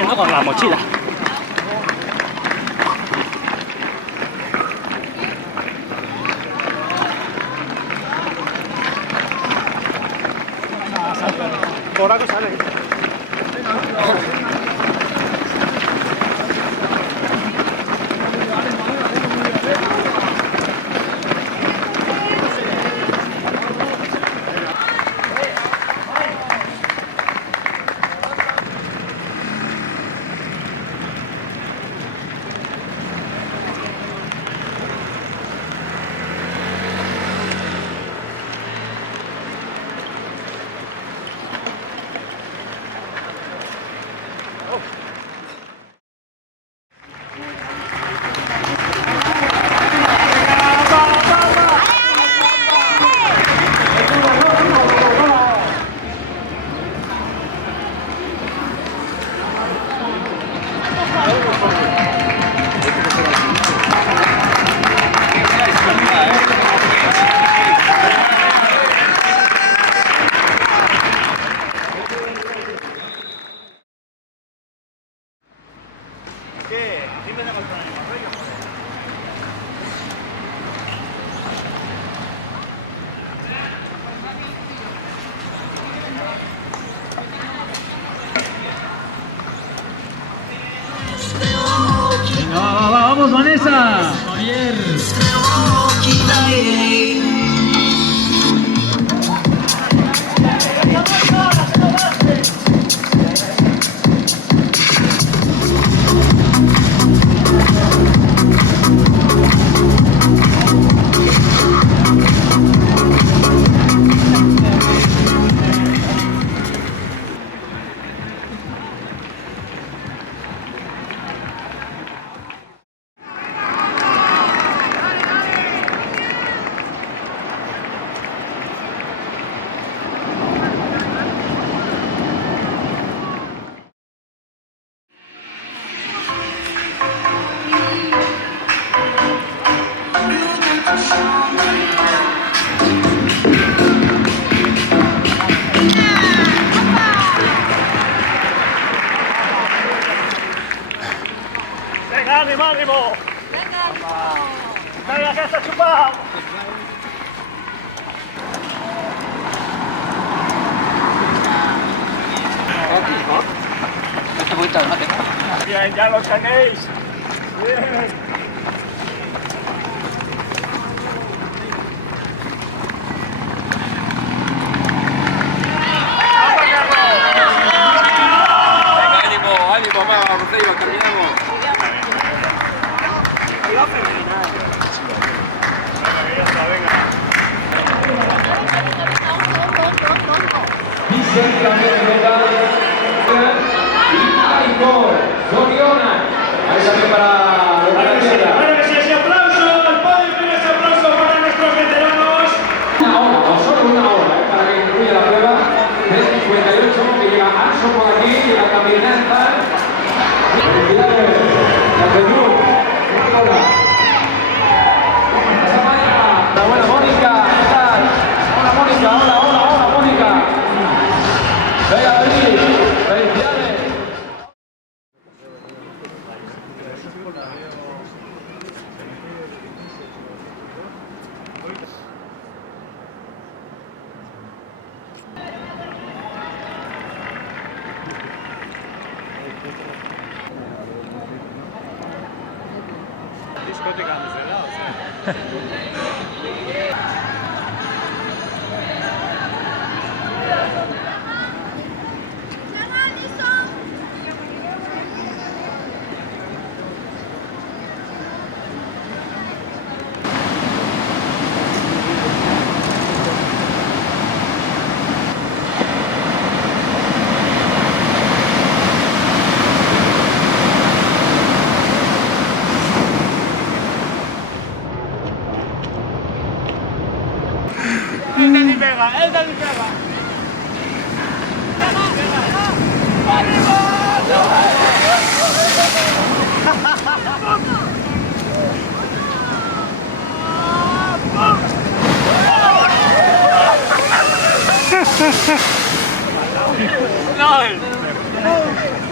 corriendo con la mochila. Por algo sale. ¡Vamos, Vanessa! Javier. Venga, ánimo, ánimo. Venga, que está chupado. Bien, ya lo tenéis. Bien. Ahí también para los Bueno, ese aplauso, el podio tiene ese aplauso para nuestros veteranos. una hora, o solo una hora, para que concluya la prueba. Es 58, que llega Anso por aquí, llega también Néstor. Felicidades, la Pedro, una hora. Hola Mónica, ¿qué tal? Hola Mónica, hola Mónica. Venga, David, felicidades. Discoteca cerrada, o sea. Él da mi pega. No.